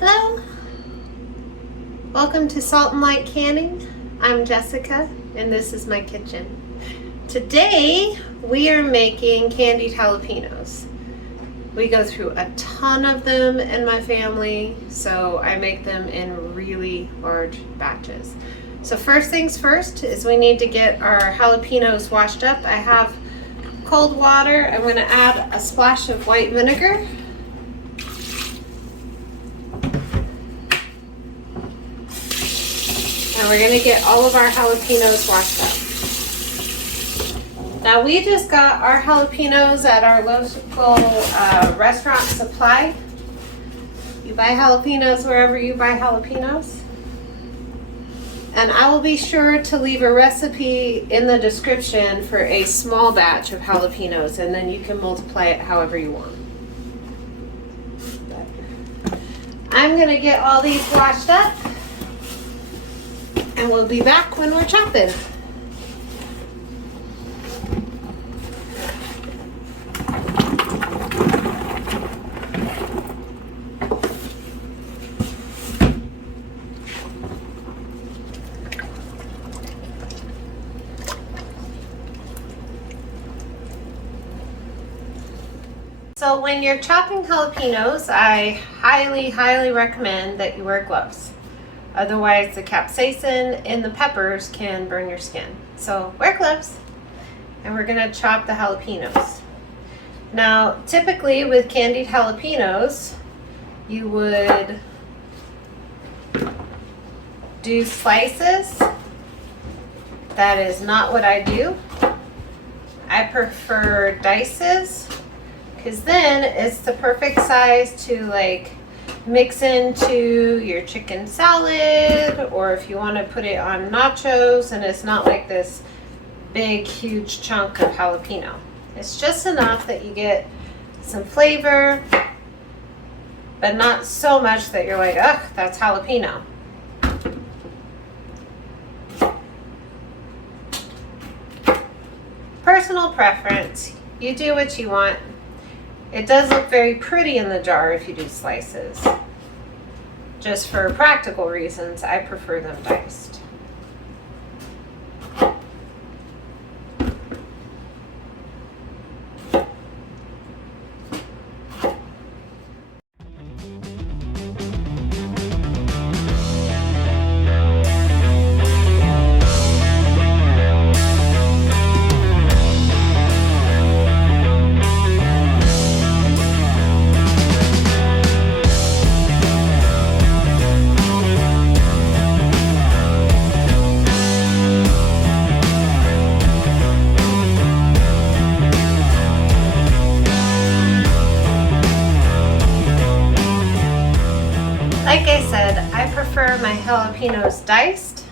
Hello, welcome to Salt and Light Canning. I'm Jessica and this is my kitchen. Today we are making candied jalapenos. We go through a ton of them in my family, so I make them in really large batches. So first things first is we need to get our jalapenos washed up. I have cold water. I'm going to add a splash of white vinegar. And we're going to get all of our jalapenos washed up. Now we just got our jalapenos at our local restaurant supply. You buy jalapenos wherever you buy jalapenos. And I will be sure to leave a recipe in the description for a small batch of jalapenos, and then you can multiply it however you want. I'm going to get all these washed up. And we'll be back when we're chopping. So when you're chopping jalapenos, I highly recommend that you wear gloves. Otherwise, the capsaicin in the peppers can burn your skin. So wear gloves, and we're gonna chop the jalapenos. Now, typically with candied jalapenos, you would do slices. That is not what I do. I prefer dices, because then it's the perfect size to like mix into your chicken salad, or if you want to put it on nachos, and it's not like this big huge chunk of jalapeno. It's just enough that you get some flavor, but not so much that you're like, ugh, that's jalapeno. Personal preference. You do what you want. It does look very pretty in the jar if you do slices. Just for practical reasons, I prefer them diced. Like I said, I prefer my jalapenos diced.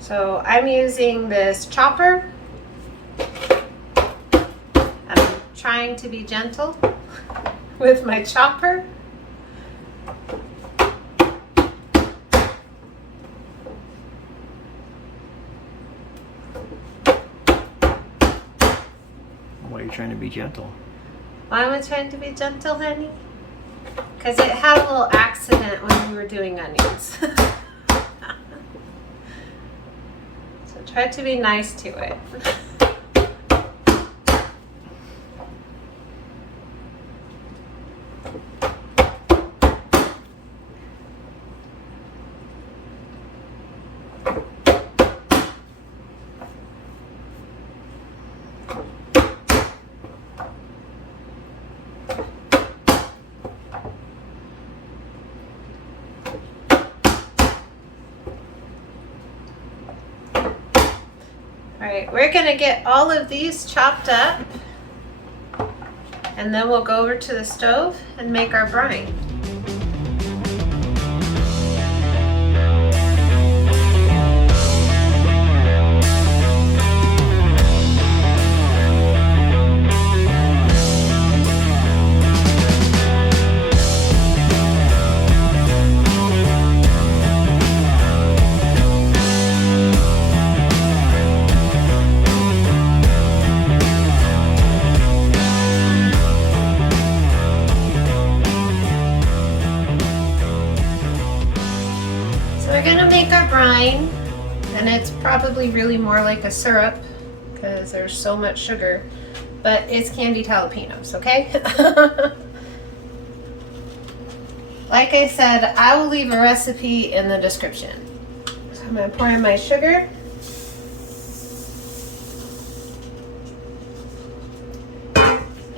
So I'm using this chopper. I'm trying to be gentle with my chopper. Why are you trying to be gentle? Why am I trying to be gentle, honey? Because it had a little accident when we were doing onions. So try to be nice to it. Alright, we're going to get all of these chopped up, and then we'll go over to the stove and make our brine. we're gonna make our brine, and it's probably really more like a syrup because there's so much sugar, but it's candied jalapenos, okay? Like I said, I will leave a recipe in the description. So I'm gonna pour in my sugar.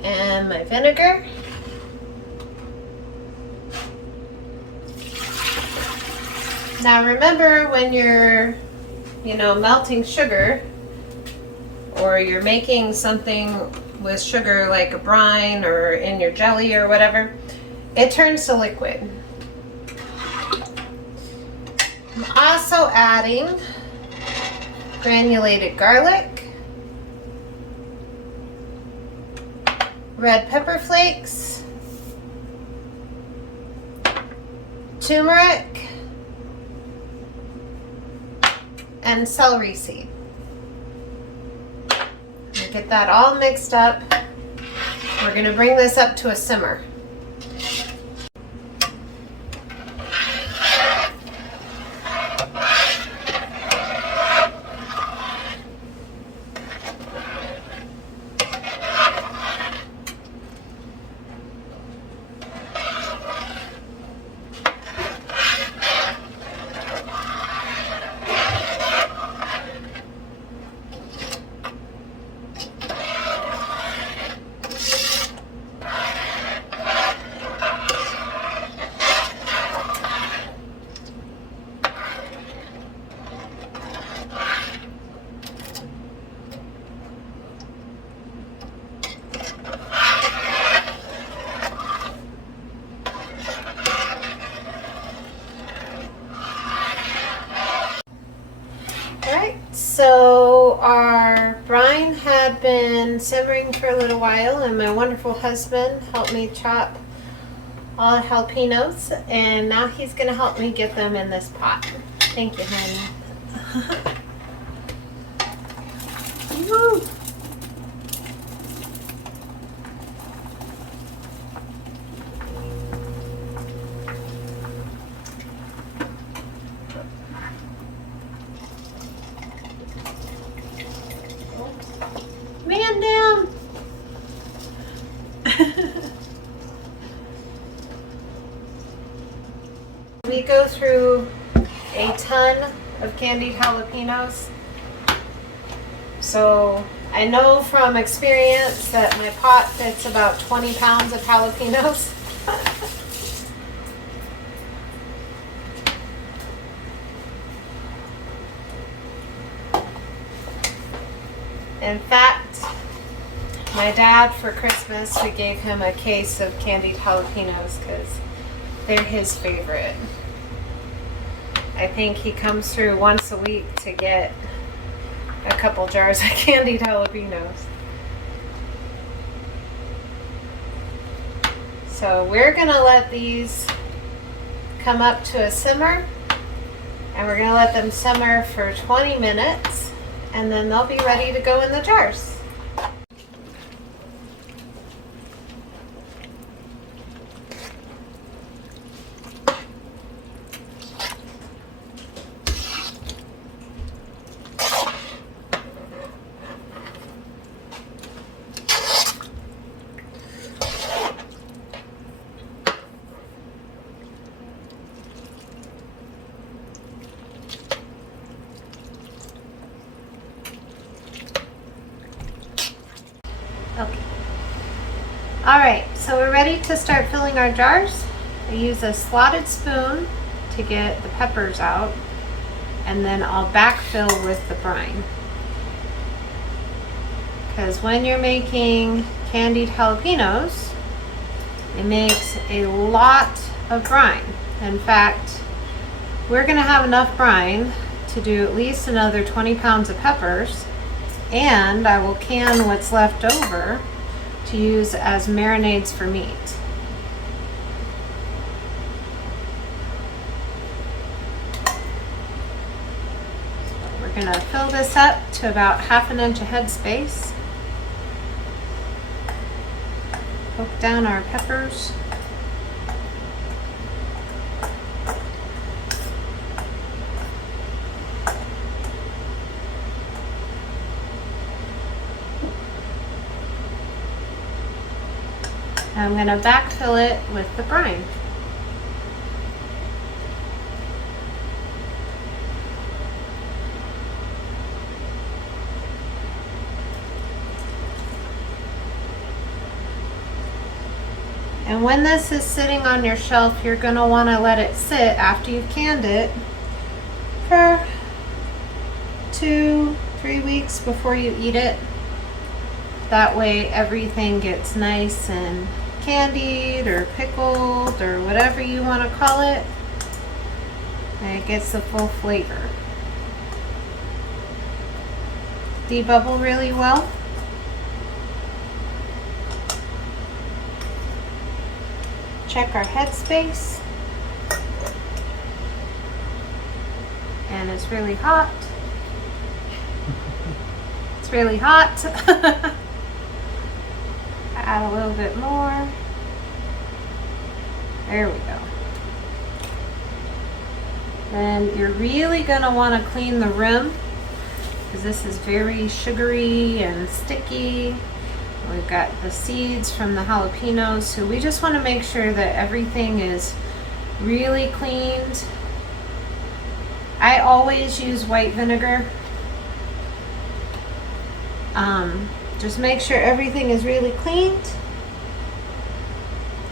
And my vinegar. Now remember, when you're, melting sugar, or you're making something with sugar like a brine or in your jelly or whatever, it turns to liquid. I'm also adding granulated garlic, red pepper flakes, turmeric, and celery seed. Get that all mixed up. We're going to bring this up to a simmer. So our brine had been simmering for a little while, and my wonderful husband helped me chop all the jalapenos, and now he's going to help me get them in this pot. Thank you, honey. Woo! Man down. We go through a ton of candied jalapenos, so I know from experience that my pot fits about 20 pounds of jalapenos. In fact, my dad, for Christmas, we gave him a case of candied jalapenos because they're his favorite. I think he comes through once a week to get a couple jars of candied jalapenos. So we're gonna let these come up to a simmer, and we're gonna let them simmer for 20 minutes, and then they'll be ready to go in the jars. Okay. Alright, so we're ready to start filling our jars. I use a slotted spoon to get the peppers out, and then I'll backfill with the brine. Because when you're making candied jalapenos, it makes a lot of brine. In fact, we're going to have enough brine to do at least another 20 pounds of peppers. And I will can what's left over to use as marinades for meat. So we're going to fill this up to about 1/2 inch of head space. Poke down our peppers. I'm going to backfill it with the brine. And when this is sitting on your shelf, you're going to want to let it sit after you've canned it for 2-3 weeks before you eat it. That way everything gets nice and candied or pickled or whatever you want to call it, and it gets the full flavor. Debubble really well. Check our headspace. And it's really hot. It's really hot. Add a little bit more. There we go. Then you're really going to want to clean the rim because this is very sugary and sticky. We've got the seeds from the jalapenos, so we just want to make sure that everything is really cleaned. I always use white vinegar. Just make sure everything is really cleaned.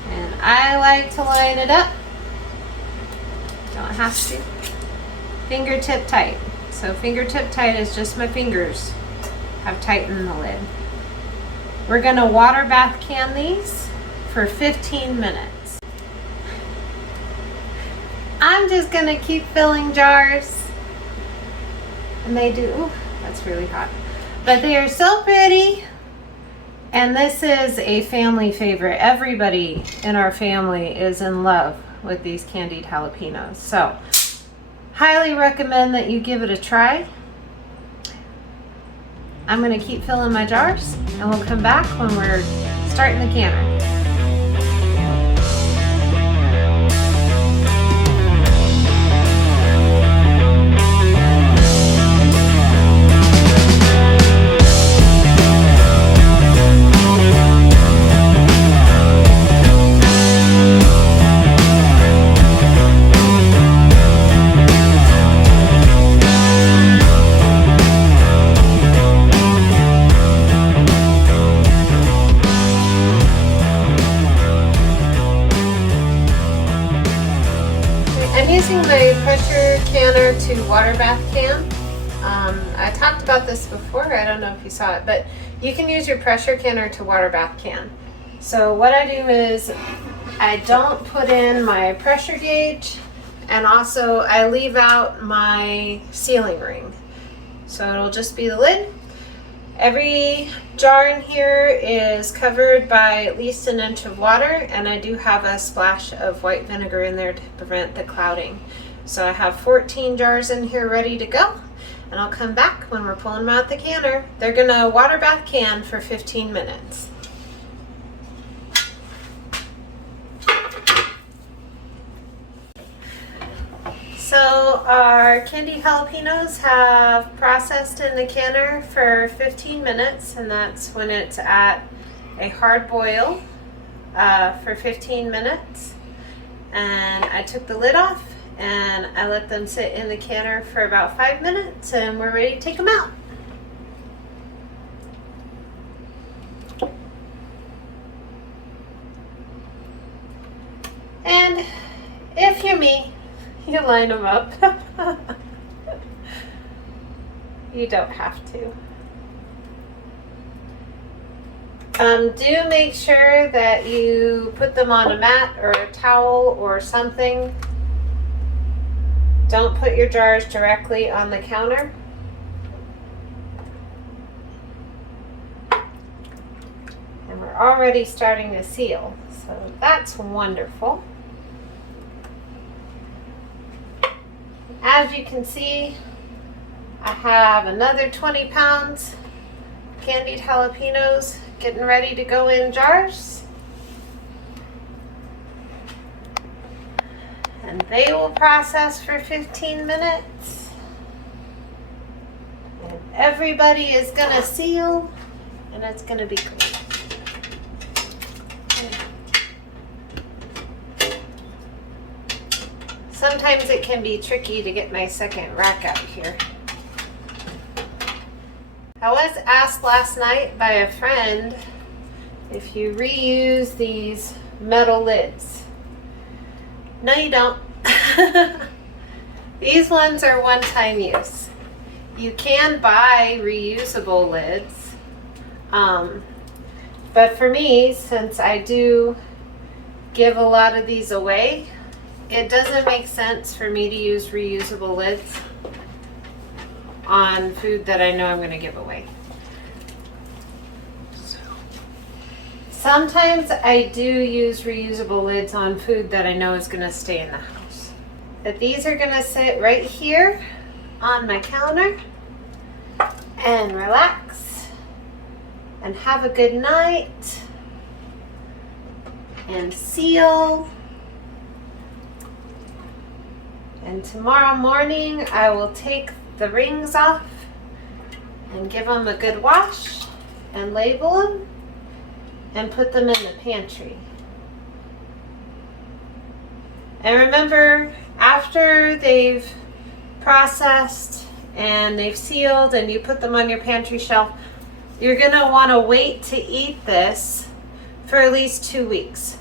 And I like to line it up. Don't have to. Fingertip tight. So fingertip tight is just my fingers have tightened the lid. We're going to water bath can these for 15 minutes. I'm just going to keep filling jars. And they do, ooh, that's really hot. But they are so pretty. And this is a family favorite. Everybody in our family is in love with these candied jalapenos. So, highly recommend that you give it a try. I'm going to keep filling my jars, and we'll come back when we're starting the canner. I'm using my pressure canner to water bath can. I talked about this before, I don't know if you saw it, but you can use your pressure canner to water bath can. So what I do is I don't put in my pressure gauge, and also I leave out my sealing ring. So it'll just be the lid. Every jar in here is covered by at least 1 inch of water, and I do have a splash of white vinegar in there to prevent the clouding. So I have 14 jars in here ready to go, and I'll come back when we're pulling them out the canner. They're gonna water bath can for 15 minutes. So our candied jalapenos have processed in the canner for 15 minutes, and that's when it's at a hard boil for 15 minutes. And I took the lid off and I let them sit in the canner for about 5 minutes, and we're ready to take them out. And if you're me, you line them up. You don't have to. Do make sure that you put them on a mat or a towel or something. Don't put your jars directly on the counter. And we're already starting to seal, so that's wonderful. As you can see, I have another 20 pounds candied jalapenos getting ready to go in jars. And they will process for 15 minutes. And everybody is gonna seal, and it's gonna be cool. Sometimes it can be tricky to get my second rack out here. I was asked last night by a friend if you reuse these metal lids. No, you don't. These ones are one-time use. You can buy reusable lids. But for me, since I do give a lot of these away, it doesn't make sense for me to use reusable lids on food that I know I'm going to give away. Sometimes I do use reusable lids on food that I know is going to stay in the house. But these are going to sit right here on my counter and relax and have a good night and seal. And tomorrow morning I will take the rings off and give them a good wash and label them and put them in the pantry. And remember, after they've processed and they've sealed and you put them on your pantry shelf, you're gonna wanna wait to eat this for at least 2 weeks.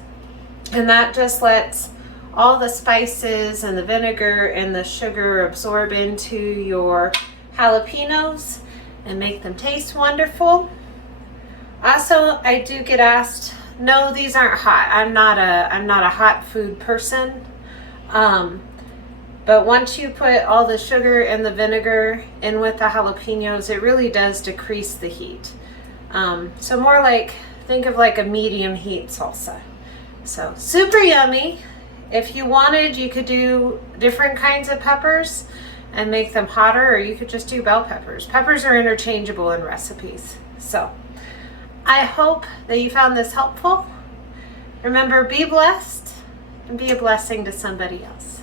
And that just lets all the spices and the vinegar and the sugar absorb into your jalapenos and make them taste wonderful. Also, I do get asked, no, these aren't hot. I'm not a hot food person. But once you put all the sugar and the vinegar in with the jalapenos, it really does decrease the heat. So more like, think of like a medium heat salsa. So super yummy. If you wanted, you could do different kinds of peppers and make them hotter, or you could just do bell peppers. Peppers are interchangeable in recipes. So I hope that you found this helpful. Remember, be blessed and be a blessing to somebody else.